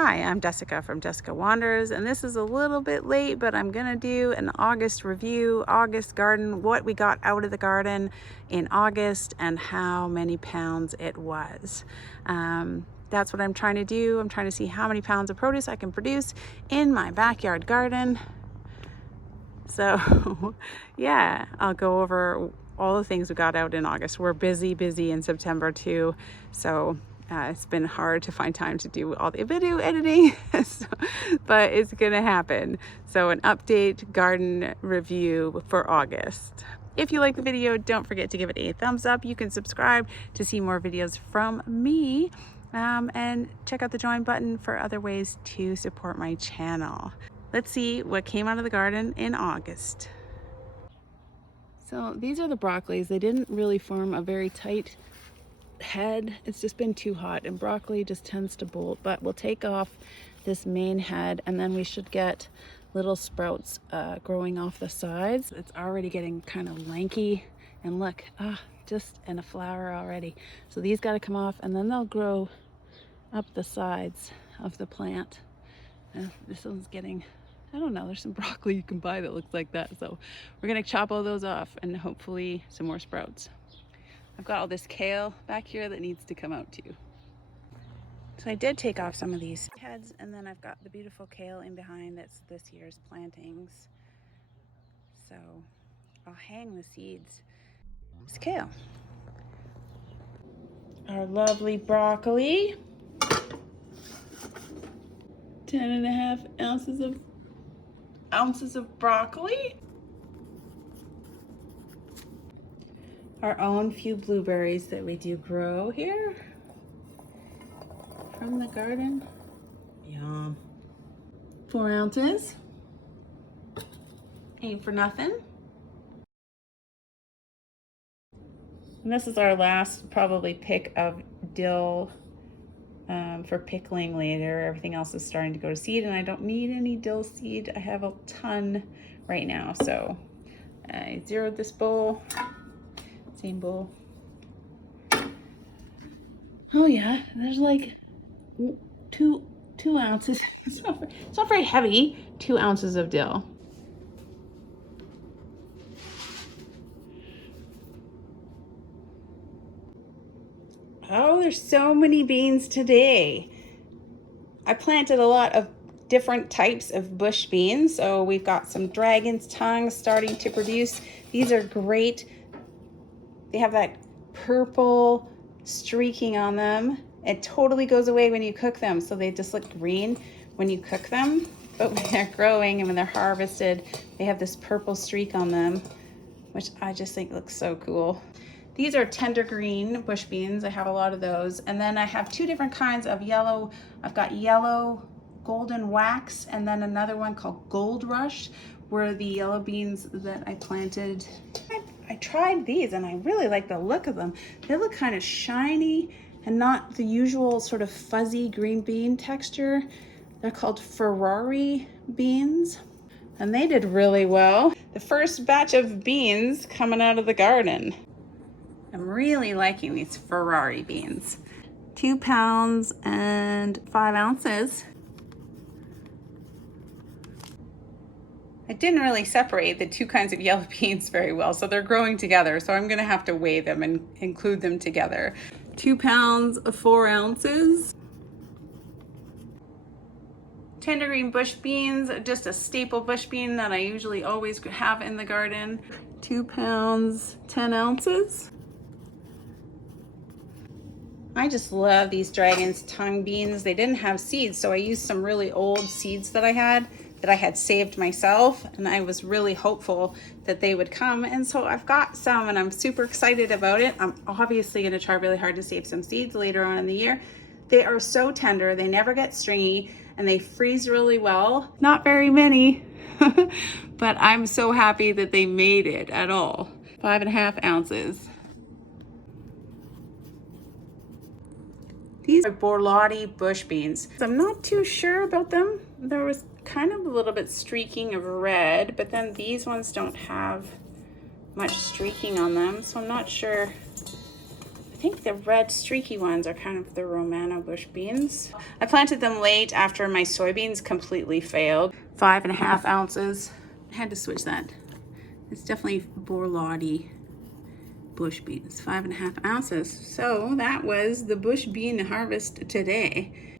Hi, I'm Jessica from Jessica Wanders, and this is a little bit late, but I'm gonna do an August review, August garden, what we got out of the garden in August and how many pounds it was. That's what I'm trying to do. I'm trying to see how many pounds of produce I can produce in my backyard garden. So yeah, I'll go over all the things we got out in August. We're busy in September too, so it's been hard to find time to do all the video editing, but it's gonna happen. So an update garden review for August. If you like the video, don't forget to give it a thumbs up. You can subscribe to see more videos from me, and check out the join button for other ways to support my channel. Let's see what came out of the garden in August. So these are the broccolis. They didn't really form a very tight head. It's just been too hot, and broccoli just tends to bolt, but we'll take off this main head and then we should get little sprouts growing off the sides. It's already getting kind of lanky, and look, just in a flower already. So these got to come off, and then they'll grow up the sides of the plant. This one's getting, I don't know, there's some broccoli you can buy that looks like that. So we're gonna chop all those off and hopefully some more sprouts. I've got all this kale back here that needs to come out too. So I did take off some of these heads, and then I've got the beautiful kale in behind that's this year's plantings. So I'll hang the seeds. It's kale. Our lovely broccoli. 10.5 ounces of broccoli. Our own few blueberries that we do grow here from the garden. Yum. 4 ounces. Ain't for nothing. And this is our last probably pick of dill for pickling later. Everything else is starting to go to seed, and I don't need any dill seed. I have a ton right now. So I zeroed this bowl. Same bowl. Oh yeah, there's like two ounces. It's not very heavy. 2 ounces of dill. Oh, there's so many beans today. I planted a lot of different types of bush beans. So we've got some dragon's tongue starting to produce. These are great. They have that purple streaking on them. It totally goes away when you cook them. So they just look green when you cook them. But when they're growing and when they're harvested, they have this purple streak on them, which I just think looks so cool. These are tender green bush beans. I have a lot of those. And then I have 2 different kinds of yellow. I've got yellow golden wax, and then another one called Gold Rush, were the yellow beans that I planted. I tried these and I really like the look of them. They look kind of shiny and not the usual sort of fuzzy green bean texture. They're called Ferrari beans, and they did really well. The first batch of beans coming out of the garden. I'm really liking these Ferrari beans. 2 pounds and 5 ounces. I didn't really separate the 2 kinds of yellow beans very well, so they're growing together. So I'm gonna have to weigh them and include them together. 2 pounds, 4 ounces. Tender green bush beans, just a staple bush bean that I usually always have in the garden. 2 pounds, 10 ounces. I just love these dragon's tongue beans. They didn't have seeds, so I used some really old seeds that I had saved myself, and I was really hopeful that they would come, and so I've got some and I'm super excited about it. I'm obviously going to try really hard to save some seeds later on in the year. They are so tender, they never get stringy, and they freeze really well. Not very many, but I'm so happy that they made it at all. 5.5 ounces. These are Borlotti bush beans. I'm not too sure about them. There was kind of a little bit streaking of red, but then these ones don't have much streaking on them, so I'm not sure think the red streaky ones are kind of the Romano bush beans. I planted them late after my soybeans completely failed. 5.5 ounces. I had to switch that. It's definitely Borlotti bush beans, 5.5 ounces. So that was the bush bean harvest today.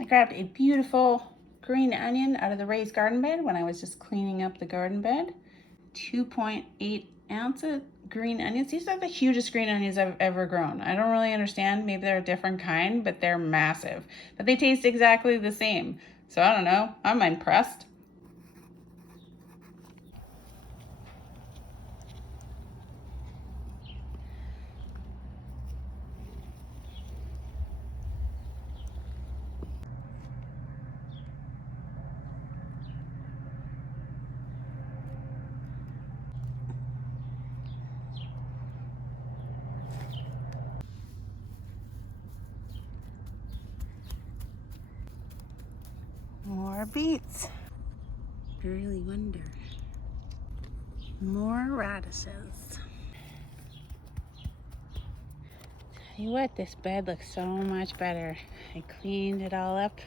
I grabbed a beautiful green onion out of the raised garden bed when I was just cleaning up the garden bed. 2.8 ounces green onions. These are the hugest green onions I've ever grown. I don't really understand. Maybe they're a different kind, but they're massive. But they taste exactly the same. So I don't know. I'm impressed. More beets. Early wonder. More radishes. Tell you what, this bed looks so much better. I cleaned it all up.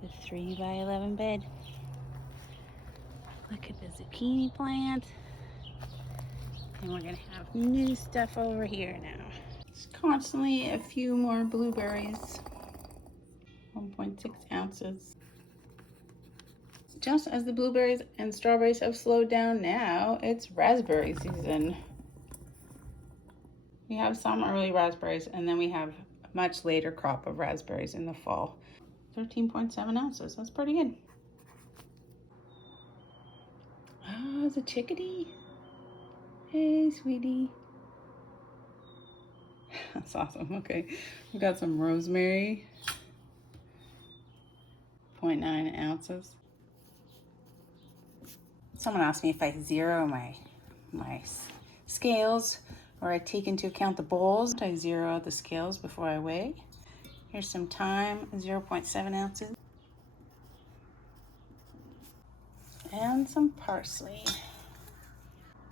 The 3x11 bed. Look at the zucchini plant. And we're gonna have new stuff over here now. There's constantly a few more blueberries. 1.6 ounces. Just as the blueberries and strawberries have slowed down now, it's raspberry season. We have some early raspberries, and then we have a much later crop of raspberries in the fall. 13.7 ounces, that's pretty good. Oh, it's a chickadee. Hey, sweetie. That's awesome, okay. We got some rosemary. 0.9 ounces. Someone asked me if I zero my scales or I take into account the bowls. I zero out the scales before I weigh. Here's some thyme, 0.7 ounces. And some parsley,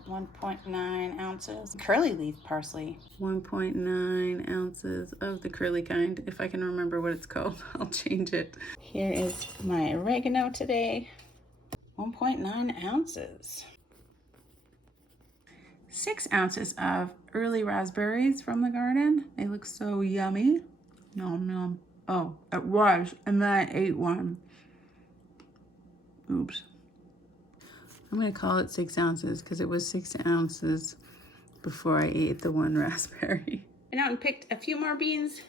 1.9 ounces. Curly leaf parsley, 1.9 ounces of the curly kind. If I can remember what it's called, I'll change it. Here is my oregano today, 1.9 ounces. 6 ounces of early raspberries from the garden. They look so yummy. Nom nom. Oh, it was, and then I ate one. Oops. I'm gonna call it 6 ounces because it was 6 ounces before I ate the one raspberry. I went out and picked a few more beans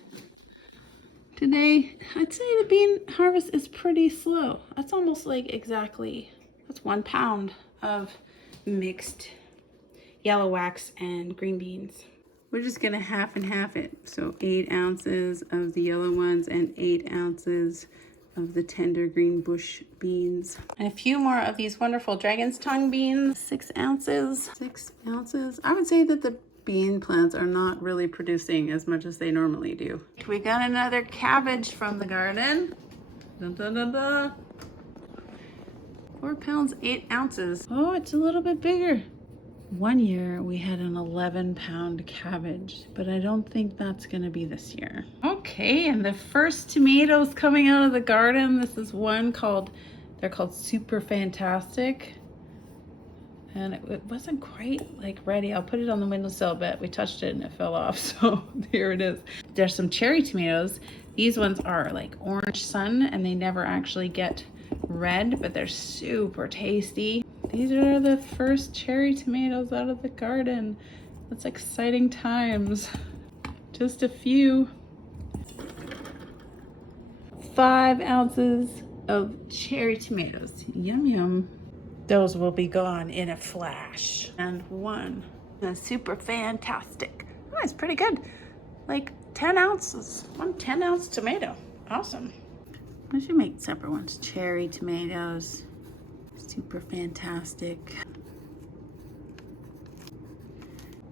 today. I'd say the bean harvest is pretty slow. That's almost like that's 1 pound of mixed yellow wax and green beans. We're just gonna half and half it. So 8 ounces of the yellow ones and 8 ounces of the tender green bush beans. And a few more of these wonderful dragon's tongue beans, 6 ounces. 6 ounces. I would say that the bean plants are not really producing as much as they normally do. We got another cabbage from the garden. Dun, dun, dun, dun. 4 pounds, 8 ounces. Oh, it's a little bit bigger. One year we had an 11-pound cabbage, but I don't think that's gonna be this year. Okay, and the first tomatoes coming out of the garden. This is one they're called Super Fantastic. And it wasn't quite like ready. I'll put it on the windowsill, but we touched it and it fell off, so here it is. There's some cherry tomatoes. These ones are like orange sun and they never actually get red, but they're super tasty. These are the first cherry tomatoes out of the garden. That's exciting times. Just a few. 5 ounces of cherry tomatoes. Yum, yum. Those will be gone in a flash. And one, a Super Fantastic. Oh, it's pretty good. Like 10 ounces. 1 10-ounce tomato. Awesome. I should make separate ones. Cherry tomatoes. Super Fantastic.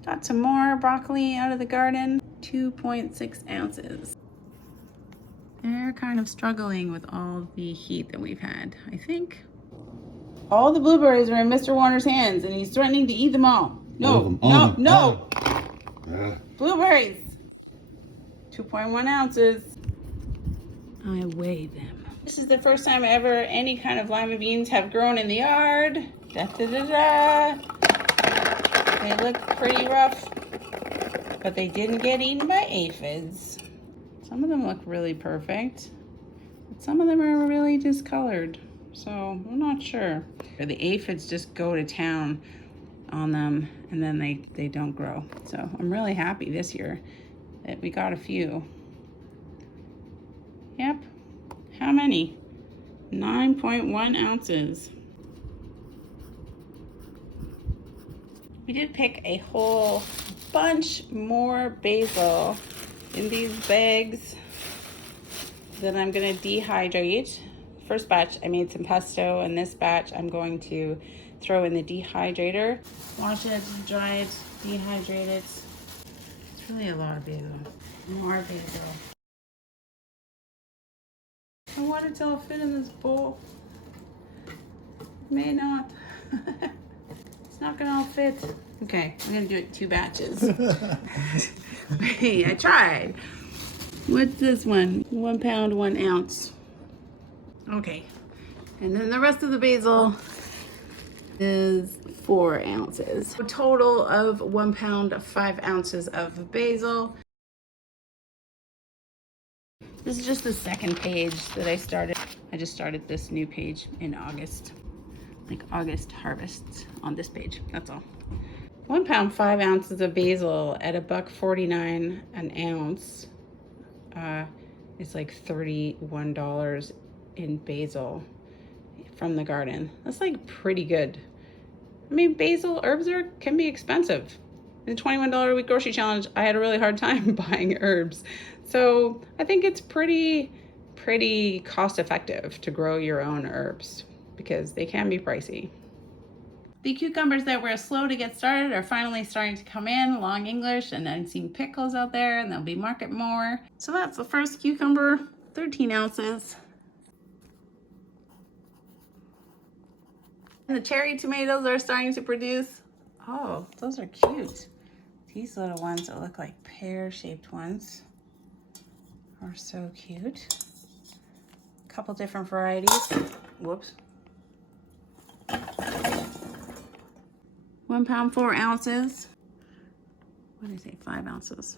Got some more broccoli out of the garden. 2.6 ounces. They're kind of struggling with all the heat that we've had, I think. All the blueberries are in Mr. Warner's hands and he's threatening to eat them all. No, no, no. Blueberries. 2.1 ounces. I weigh them. This is the first time ever any kind of lima beans have grown in the yard. Da, da, da, da. They look pretty rough, but they didn't get eaten by aphids. Some of them look really perfect, but some of them are really discolored. So I'm not sure. The aphids just go to town on them and then they don't grow. So I'm really happy this year that we got a few. Yep. How many? 9.1 ounces. We did pick a whole bunch more basil in these bags that I'm gonna dehydrate. First batch I made some pesto, and this batch I'm going to throw in the dehydrator. Wash it, dry it, dehydrate it. It's really a lot of basil. More basil. I want it to all fit in this bowl. May not. It's not gonna all fit. Okay, I'm gonna do it 2 batches. Hey, I tried. What's this one? 1 pound, 1 ounce. Okay, and then the rest of the basil is 4 ounces. A total of 1 pound, 5 ounces of basil. This is just the second page that I started. I just started this new page in August. Like August harvests on this page, that's all. 1 pound, 5 ounces of basil at $1.49 an ounce. It's like $31 in basil from the garden. That's like pretty good. I mean, basil herbs can be expensive. In the $21 a week grocery challenge, I had a really hard time buying herbs. So I think it's pretty cost effective to grow your own herbs because they can be pricey. The cucumbers that were slow to get started are finally starting to come in, long English, and I'm seeing pickles out there, and they'll be market more. So that's the first cucumber, 13 ounces. And the cherry tomatoes are starting to produce. Oh, those are cute. These little ones that look like pear-shaped ones are so cute. A couple different varieties. Whoops. 1 pound, 4 ounces. What did I say, 5 ounces?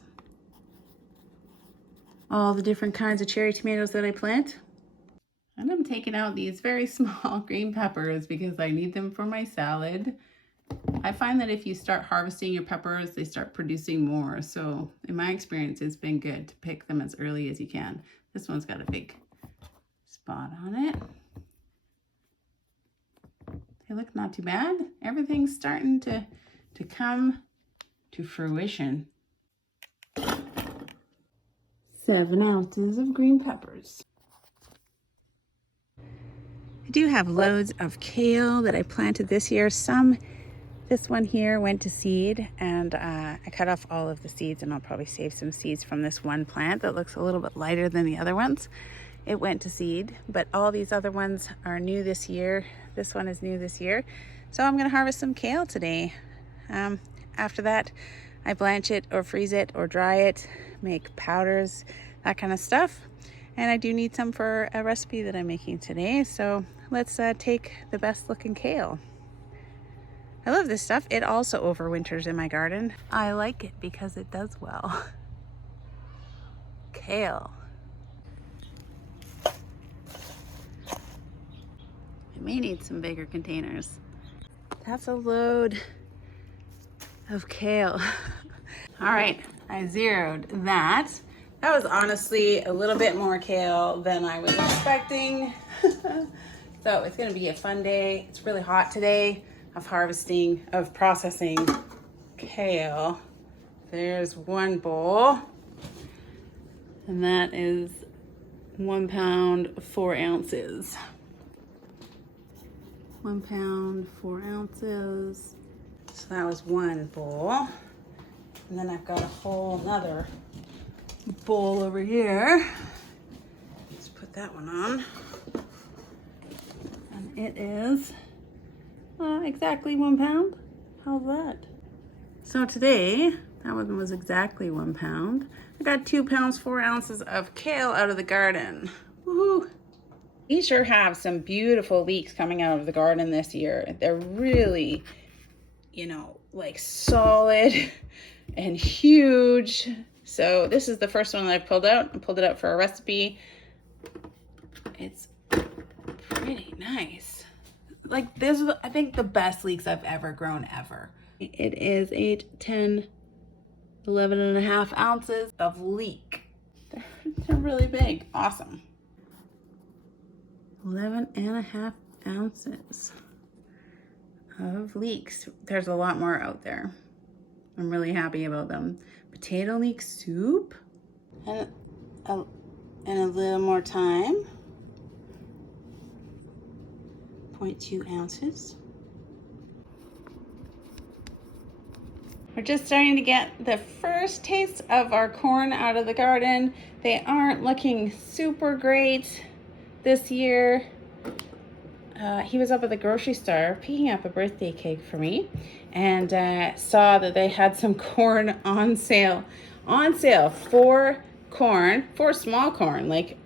All the different kinds of cherry tomatoes that I plant. And I'm taking out these very small green peppers because I need them for my salad. I find that if you start harvesting your peppers, they start producing more. So in my experience, it's been good to pick them as early as you can. This one's got a big spot on it. They look not too bad. Everything's starting to come to fruition. 7 ounces of green peppers. I do have loads of kale that I planted this year. This one here went to seed, and I cut off all of the seeds, and I'll probably save some seeds from this one plant that looks a little bit lighter than the other ones. It went to seed, but all these other ones are new this year. This one is new this year. So I'm gonna harvest some kale today. After that, I blanch it or freeze it or dry it, make powders, that kind of stuff. And I do need some for a recipe that I'm making today. So let's take the best looking kale. I love this stuff. It also overwinters in my garden. I like it because it does well. Kale. I may need some bigger containers. That's a load of kale. All right, I zeroed that. That was honestly a little bit more kale than I was expecting. So it's gonna be a fun day. It's really hot today of processing kale. There's one bowl, and that is 1 pound, 4 ounces. 1 pound, 4 ounces. So that was one bowl. And then I've got a whole nother bowl over here. Let's put that one on. And it is exactly 1 pound. How's that? So today, that one was exactly 1 pound. I got 2 pounds, 4 ounces of kale out of the garden. Woohoo! We sure have some beautiful leeks coming out of the garden this year. They're really, you know, like solid and huge. So this is the first one that I pulled out. I pulled it out for a recipe. It's pretty nice. Like this is, I think, the best leeks I've ever grown ever. It is 8, 10, 11 and a half ounces of leek. They're really big. Awesome. 11 and a half ounces of leeks. There's a lot more out there. I'm really happy about them. Potato leek soup. And a little more time. 0.2 ounces. We're just starting to get the first taste of our corn out of the garden. They aren't looking super great this year. He was up at the grocery store picking up a birthday cake for me and saw that they had some corn on sale. On sale for corn, for small corn, like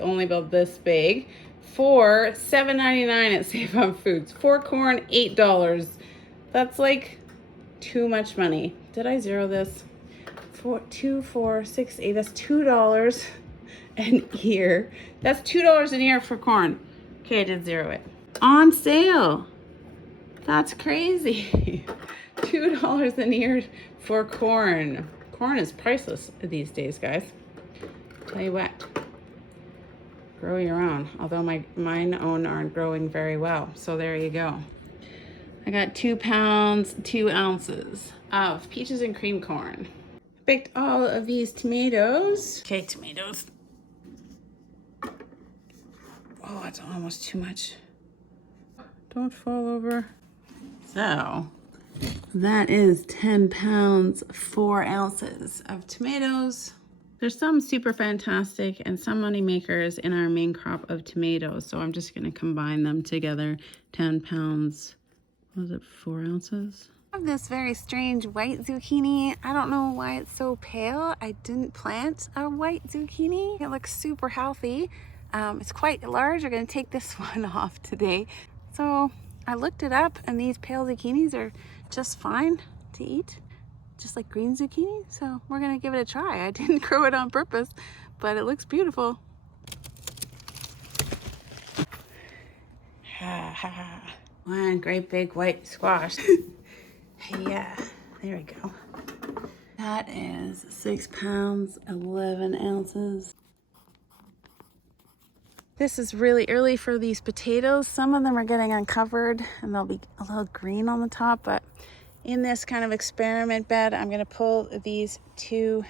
only about this big, for $7.99 at Save on Foods. For corn, $8. That's like too much money. Did I zero this? 2, 4, 6, 8. That's $2 an ear. That's $2 an ear for corn. Okay, I did zero it. On sale. That's crazy. $2 an ear for corn. Corn is priceless these days, guys. Tell you what. Grow your own. Although mine aren't growing very well. So there you go. I got 2 pounds, 2 ounces of peaches and cream corn. Picked all of these tomatoes. Okay, tomatoes. Oh, it's almost too much. Don't fall over. So, that is 10 pounds, 4 ounces of tomatoes. There's some super fantastic and some money makers in our main crop of tomatoes. So I'm just gonna combine them together. 10 pounds, what was it, 4 ounces? I have this very strange white zucchini. I don't know why it's so pale. I didn't plant a white zucchini. It looks super healthy. It's quite large. We're gonna take this one off today. So I looked it up and these pale zucchinis are just fine to eat, just like green zucchini. So we're gonna give it a try. I didn't grow it on purpose, but it looks beautiful. Ha ha. One great big white squash. Yeah, there we go. That is 6 pounds, 11 ounces. This is really early for these potatoes. Some of them are getting uncovered and they'll be a little green on the top, but in this kind of experiment bed, I'm gonna pull these 2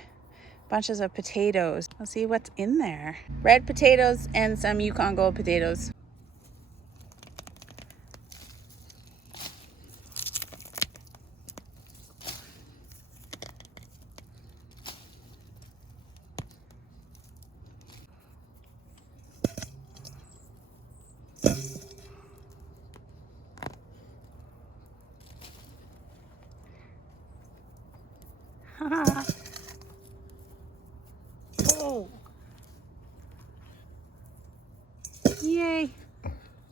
bunches of potatoes. Let's see what's in there. Red potatoes and some Yukon Gold potatoes. Oh. Yay.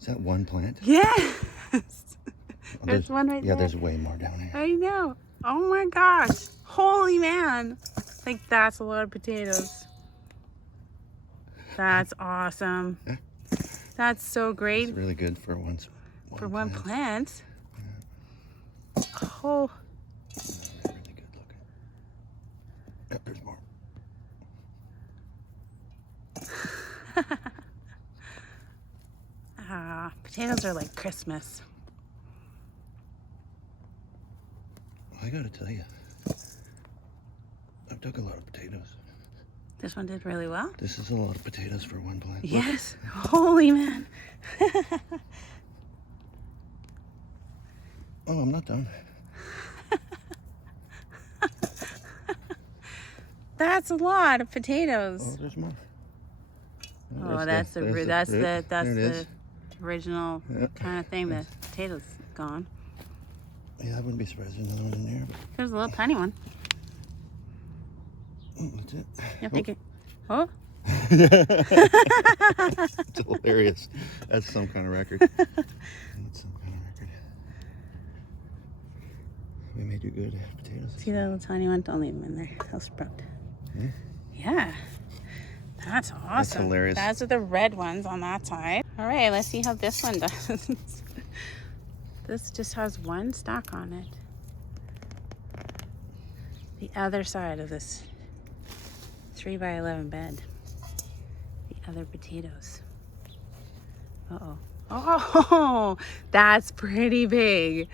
Is that one plant? Yes. Oh, There's one right there. Yeah, there's way more down here. I know. Oh my gosh. Holy man. Like that's a lot of potatoes. That's awesome. That's so great. It's really good for one plant. Yeah. Oh. Really good looking. Yep, there's more. Potatoes are like Christmas. I gotta tell you, I've took a lot of potatoes. This one did really well. This is a lot of potatoes for one plant. Yes. Holy man. Oh, I'm not done. That's a lot of potatoes. Oh, there's more. Oh, that's the original kind of thing. The potatoes gone. Yeah, I wouldn't be surprised there's another one in there. There's a little tiny one. Oh, that's it. You think it? Oh. It's hilarious. That's some kind of record. That's some kind of record. We made you good potatoes. See that little tiny one? Don't leave them in there. They'll sprout. Yeah. Yeah. That's awesome. That's hilarious. Those are the red ones on that side. All right, let's see how this one does. This just has one stalk on it. The other side of this 3x11 bed. The other potatoes. Uh-oh. Oh, that's pretty big.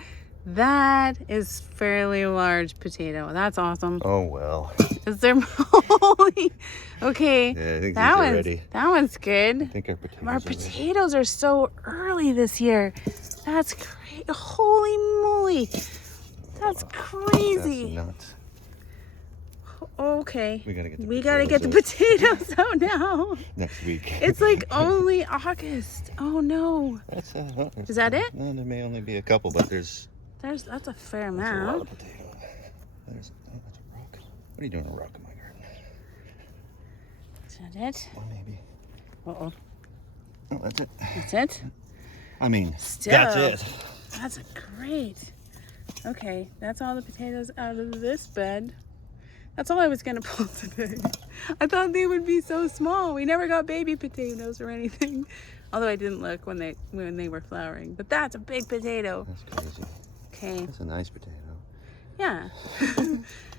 That is fairly large potato. That's awesome. Oh, well. Is there holy? Okay. Yeah, I think that these are one's ready. that one's good. I think our Our potatoes potatoes are so early this year. That's crazy. Holy moly. That's crazy. That's nuts. Okay. We gotta get the potatoes out now. next week. It's like only August. Oh no. That's Is that it? No, there may only be a couple, but that's That's a fair a lot amount. of potato. That's a rock. What are you doing, a rock in my garden? Is that it? Well, maybe. Uh-oh. Oh, that's it. That's it? I mean, Still. that's it. That's great. Okay, that's all the potatoes out of this bed. That's all I was gonna pull today. I thought they would be so small. We never got baby potatoes or anything. Although I didn't look when they were flowering. But that's a big potato. That's crazy. Okay. That's a nice potato. Yeah.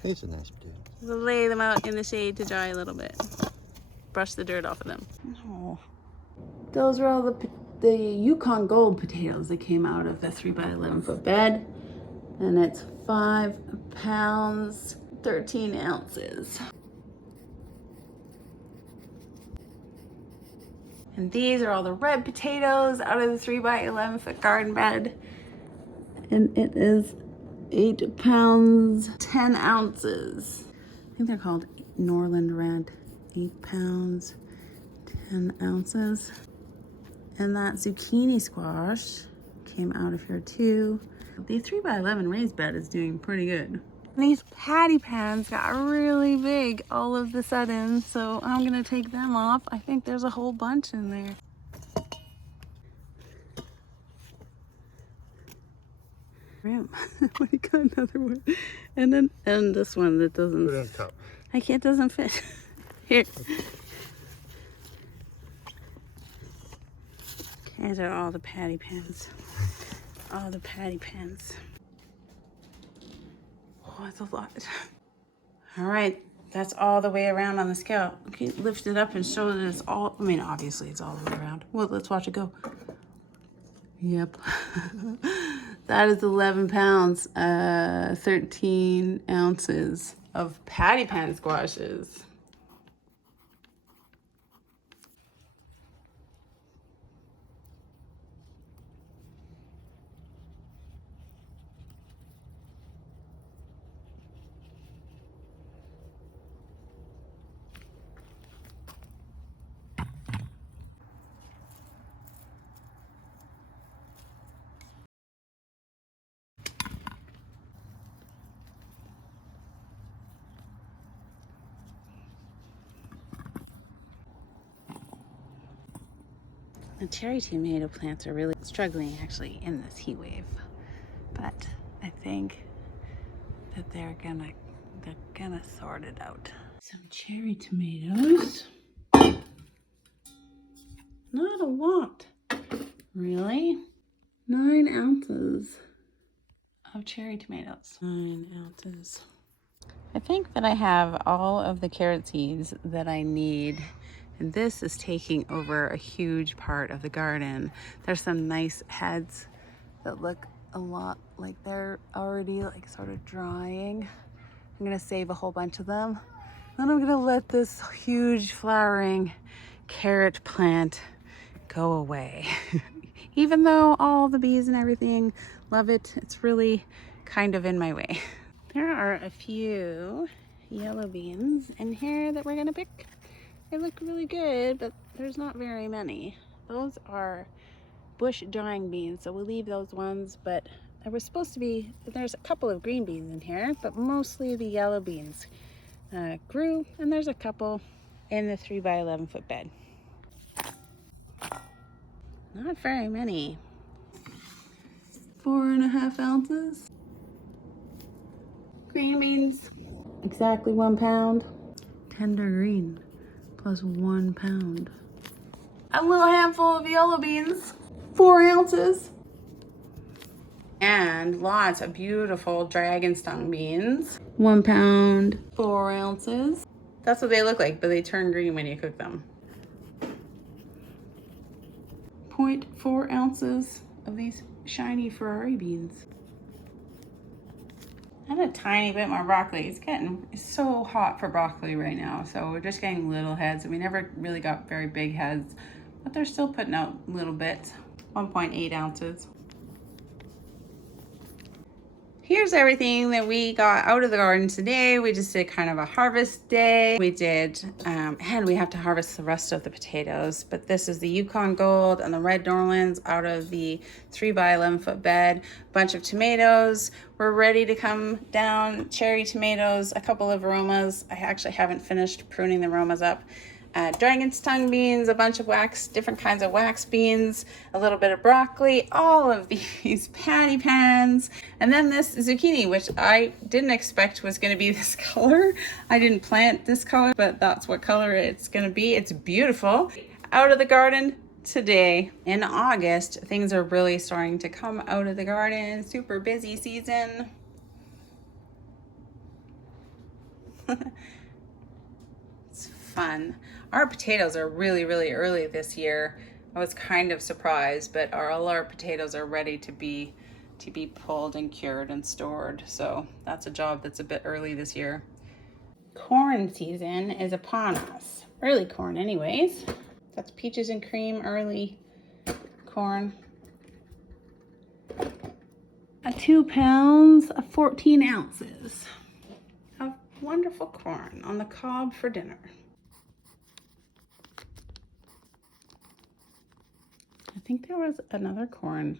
It's a nice potato. We'll lay them out in the shade to dry a little bit. Brush the dirt off of them. Oh. Those are all the Yukon Gold potatoes that came out of the 3x11 foot bed. And it's 5 pounds, 13 ounces. And these are all the red potatoes out of the 3x11 foot garden bed. And it is 8 pounds, 10 ounces. I think they're called Norland Red. 8 pounds, 10 ounces. And that zucchini squash came out of here too. The 3x11 raised bed is doing pretty good. These patty pans got really big all of a sudden, so I'm gonna take them off. I think there's a whole bunch in there. We got another one, and this one that doesn't. Put it on top. I can't. Doesn't fit. Here. Okay, these are all the patty pans. All the patty pans. Oh, that's a lot. All right, that's all the way around on the scale. Okay, lift it up and show that it's all. I mean, obviously it's all the way around. Well, let's watch it go. Yep. That is 11 pounds, 13 ounces of patty pan squashes. The cherry tomato plants are really struggling actually in this heat wave, but I think that they're gonna sort it out. Some cherry tomatoes. Not a lot, really. 9 ounces of cherry tomatoes. 9 ounces. I think that I have all of the carrot seeds that I need. And this is taking over a huge part of the garden. There's some nice heads that look a lot like they're already like sort of drying. I'm gonna save a whole bunch of them. Then I'm gonna let this huge flowering carrot plant go away. Even though all the bees and everything love it, it's really kind of in my way. There are a few yellow beans in here that we're gonna pick. They look really good, but there's not very many. Those are bush drying beans, so we'll leave those ones, but there was supposed to be, there's a couple of green beans in here, but mostly the yellow beans grew, and there's a couple in the 3 by 11 foot bed. Not very many. 4.5 ounces. Green beans, exactly 1 pound. Tender green, plus 1 pound. A little handful of yellow beans, 4 ounces. And lots of beautiful dragon stung beans, 1 pound, 4 ounces. That's what they look like, but they turn green when you cook them. 0.4 ounces of these shiny Ferrari beans. And a tiny bit more broccoli. It's so hot for broccoli right now, so we're just getting little heads. We never really got very big heads, but they're still putting out little bits. 1.8 ounces. Here's everything that we got out of the garden today. We just did kind of a harvest day. We did, and we have to harvest the rest of the potatoes, but this is the Yukon Gold and the Red Norlands out of the 3 by 11 foot bed. Bunch of tomatoes. We're ready to come down. Cherry tomatoes, a couple of aromas. I actually haven't finished pruning the aromas up. Dragon's tongue beans, a bunch of different kinds of wax beans, a little bit of broccoli, all of these patty pans, and then this zucchini, which I didn't expect was going to be this color. I didn't plant this color, but that's what color it's going to be. It's beautiful. Out of the garden today. In August, things are really starting to come out of the garden. Super busy season. It's fun. Our potatoes are really, really early this year. I was kind of surprised, but all our potatoes are ready to be pulled and cured and stored. So that's a job that's a bit early this year. Corn season is upon us. Early corn anyways. That's peaches and cream, early corn. 2 pounds, 14 ounces of wonderful corn on the cob for dinner. I think there was another corn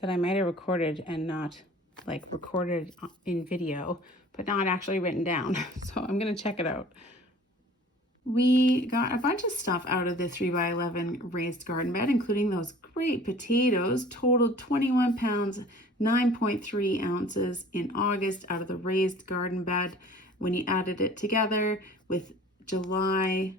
that I might have recorded and not recorded in video, but not actually written down. So I'm gonna check it out. We got a bunch of stuff out of the 3 by 11 raised garden bed, including those great potatoes, totaled 21 pounds, 9.3 ounces in August out of the raised garden bed. When you added it together with July,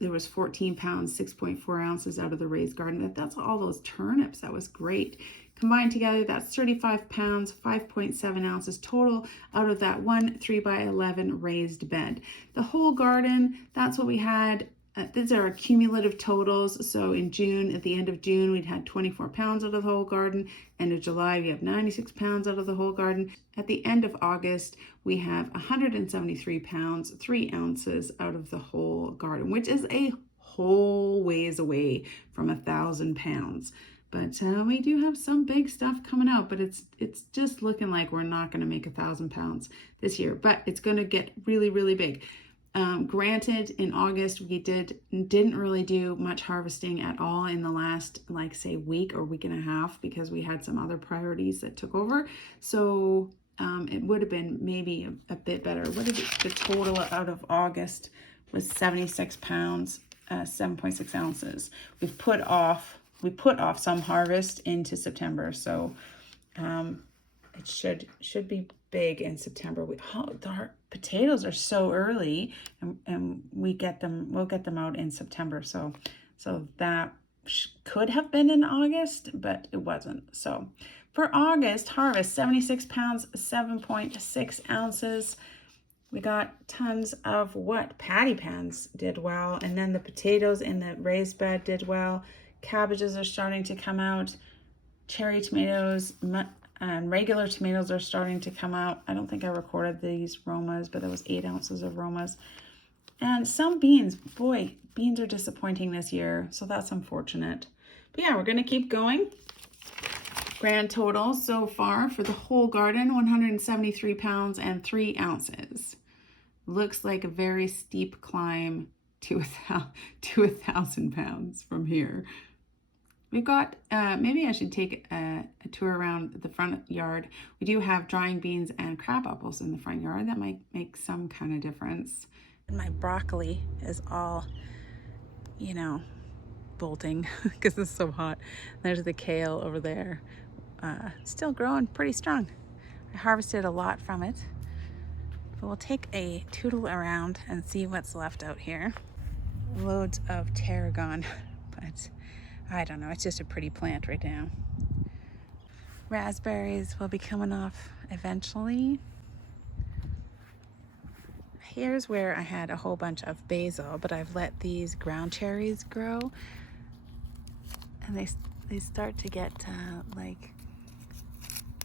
there was 14 pounds, 6.4 ounces out of the raised garden. That's all those turnips. That was great. Combined together, that's 35 pounds, 5.7 ounces total out of that one 3 by 11 raised bed. The whole garden, that's what we had. These are our cumulative totals. So in June, at the end of June, we'd had 24 pounds out of the whole garden. End of July, we have 96 pounds out of the whole garden. At the end of August, we have 173 pounds, 3 ounces out of the whole garden, which is a whole ways away from 1,000 pounds. But we do have some big stuff coming out, but it's just looking like we're not going to make 1,000 pounds this year, but it's going to get really, really big. Granted, in August, we didn't really do much harvesting at all in the last, say, week or week and a half, because we had some other priorities that took over. So it would have been maybe a bit better. What is it? The total out of August was 76 pounds, 7.6 ounces. We put off some harvest into September, so it should be big in September. Our potatoes are so early, and we'll get them out in September. So that could have been in August, but it wasn't. So for August harvest, 76 pounds, 7.6 ounces. We got tons of patty pans did well, and then the potatoes in the raised bed did well. Cabbages are starting to come out. Cherry tomatoes and regular tomatoes are starting to come out. I don't think I recorded these romas, but there was 8 ounces of romas. And some beans. Boy, beans are disappointing this year, so that's unfortunate. But yeah, we're going to keep going. Grand total so far for the whole garden, 173 pounds and 3 ounces. Looks like a very steep climb to 1,000 pounds from here. We've got, maybe I should take a tour around the front yard. We do have drying beans and crab apples in the front yard. That might make some kind of difference. My broccoli is all, you know, bolting because it's so hot. There's the kale over there. Still growing pretty strong. I harvested a lot from it. But we'll take a tootle around and see what's left out here. Loads of tarragon, but I don't know, it's just a pretty plant right now. Raspberries will be coming off eventually. Here's where I had a whole bunch of basil, but I've let these ground cherries grow, and they start to get like,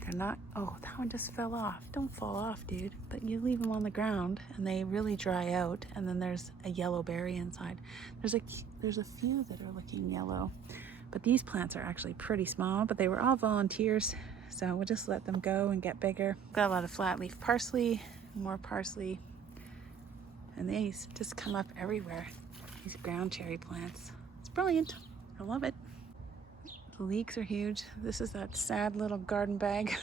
they're not, oh, that one just fell off. Don't fall off, dude. But you leave them on the ground and they really dry out, and then there's a yellow berry inside. There's a few that are looking yellow, but these plants are actually pretty small, but they were all volunteers, so we'll just let them go and get bigger. Got a lot of flat leaf parsley, more parsley, and these just come up everywhere. These ground cherry plants. It's brilliant. I love it. The leeks are huge. This is that sad little garden bag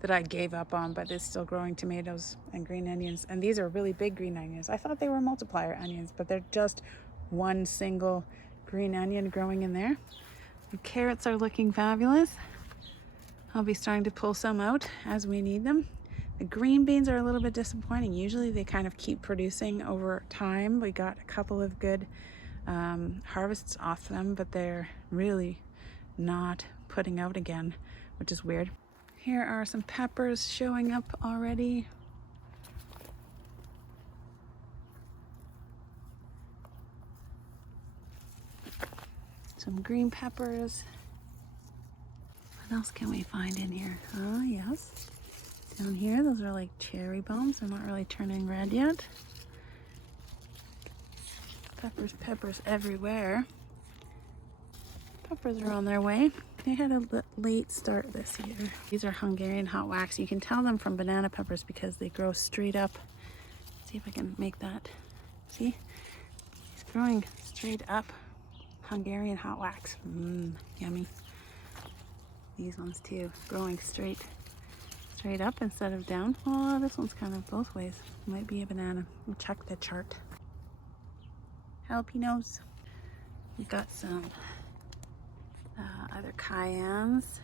that I gave up on, but it's still growing tomatoes and green onions. And these are really big green onions. I thought they were multiplier onions, but they're just one single green onion growing in there. The carrots are looking fabulous. I'll be starting to pull some out as we need them. The green beans are a little bit disappointing. Usually they kind of keep producing over time. We got a couple of good harvests off them, but they're really not putting out again, which is weird. Here are some peppers showing up already. Some green peppers. What else can we find in here? Oh, yes. Down here, those are like cherry bombs. They're not really turning red yet. Peppers everywhere. Peppers are on their way. They had a late start this year. These are Hungarian hot wax. You can tell them from banana peppers because they grow straight up. Let's see if I can make that. See? It's growing straight up. Hungarian hot wax. Yummy. These ones too, growing straight up instead of down. Oh, this one's kind of both ways. Might be a banana. We'll check the chart. Jalapenos. We've got some other cayennes.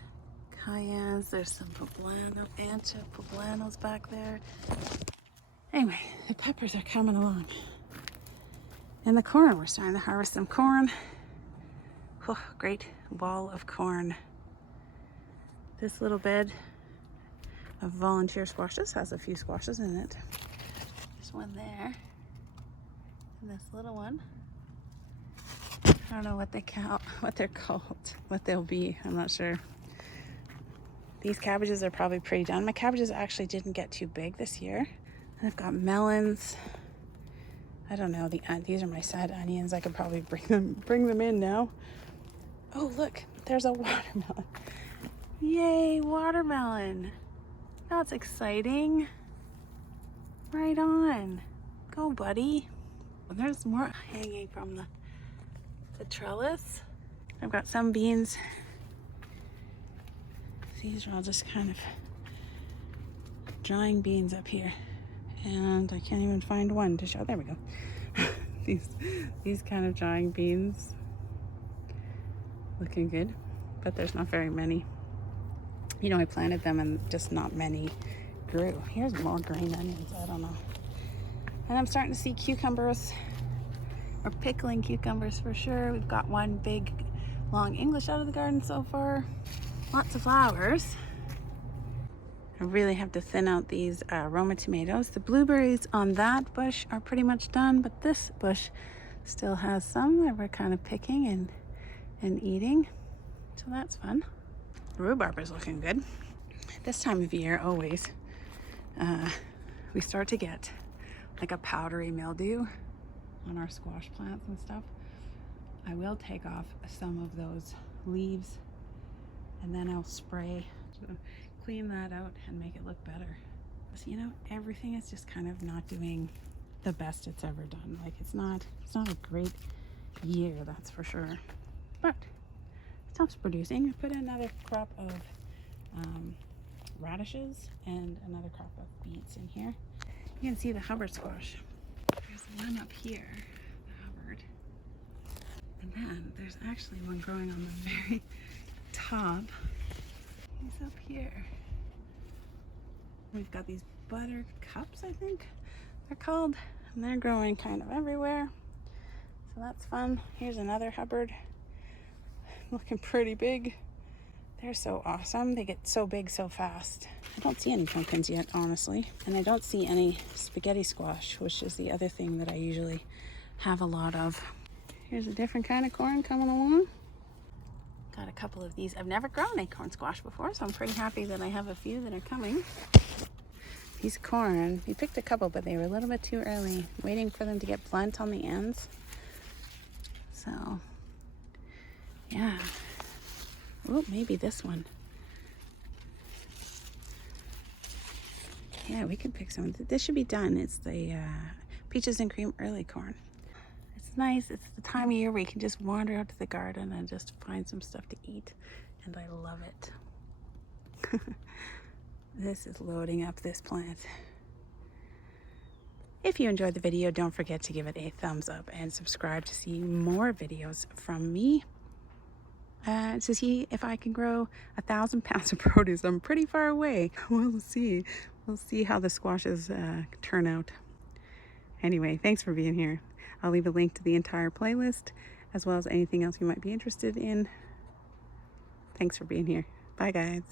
There's some poblanos back there. Anyway, the peppers are coming along. And the corn, we're starting to harvest some corn. Oh, great wall of corn. This little bed of volunteer squashes has a few squashes in it. There's one there. And this little one. I don't know what they're called, what they'll be. I'm not sure. These cabbages are probably pretty done. My cabbages actually didn't get too big this year. And I've got melons. I don't know. These are my sad onions. I could probably bring them in now. Oh, look, there's a watermelon. Yay, watermelon. That's exciting. Right on. Go, buddy. There's more hanging from the trellis. I've got some beans. These are all just kind of drying beans up here. And I can't even find one to show. There we go. These kind of drying beans. Looking good, but there's not very many. You know, I planted them and just not many grew. Here's more green onions. I don't know. And I'm starting to see cucumbers. We're pickling cucumbers for sure. We've got one big, long English out of the garden so far. Lots of flowers. I really have to thin out these Roma tomatoes. The blueberries on that bush are pretty much done, but this bush still has some that we're kind of picking and eating. So that's fun. The rhubarb is looking good. This time of year, always, we start to get like a powdery mildew on our squash plants and stuff. I will take off some of those leaves and then I'll spray to clean that out and make it look better. So, you know, everything is just kind of not doing the best it's ever done. Like it's not a great year, that's for sure. But stops producing. I put another crop of radishes and another crop of beets in here. You can see the Hubbard squash. There's one up here, the Hubbard. And then there's actually one growing on the very top. He's up here. We've got these buttercups, I think they're called, and they're growing kind of everywhere. So that's fun. Here's another Hubbard, looking pretty big. They're so awesome. They get so big so fast. I don't see any pumpkins yet, honestly. And I don't see any spaghetti squash, which is the other thing that I usually have a lot of. Here's a different kind of corn coming along. Got a couple of these. I've never grown acorn squash before, so I'm pretty happy that I have a few that are coming. These corn, we picked a couple, but they were a little bit too early, waiting for them to get blunt on the ends. So, yeah. Oh, maybe this one. Yeah, we can pick some. This should be done. It's the peaches and cream early corn. It's nice. It's the time of year where you can just wander out to the garden and just find some stuff to eat. And I love it. This is loading up this plant. If you enjoyed the video, don't forget to give it a thumbs up and subscribe to see more videos from me. To see if I can grow 1,000 pounds of produce. I'm pretty far away. We'll see. We'll see how the squashes turn out. Anyway, thanks for being here. I'll leave a link to the entire playlist, as well as anything else you might be interested in. Thanks for being here. Bye, guys.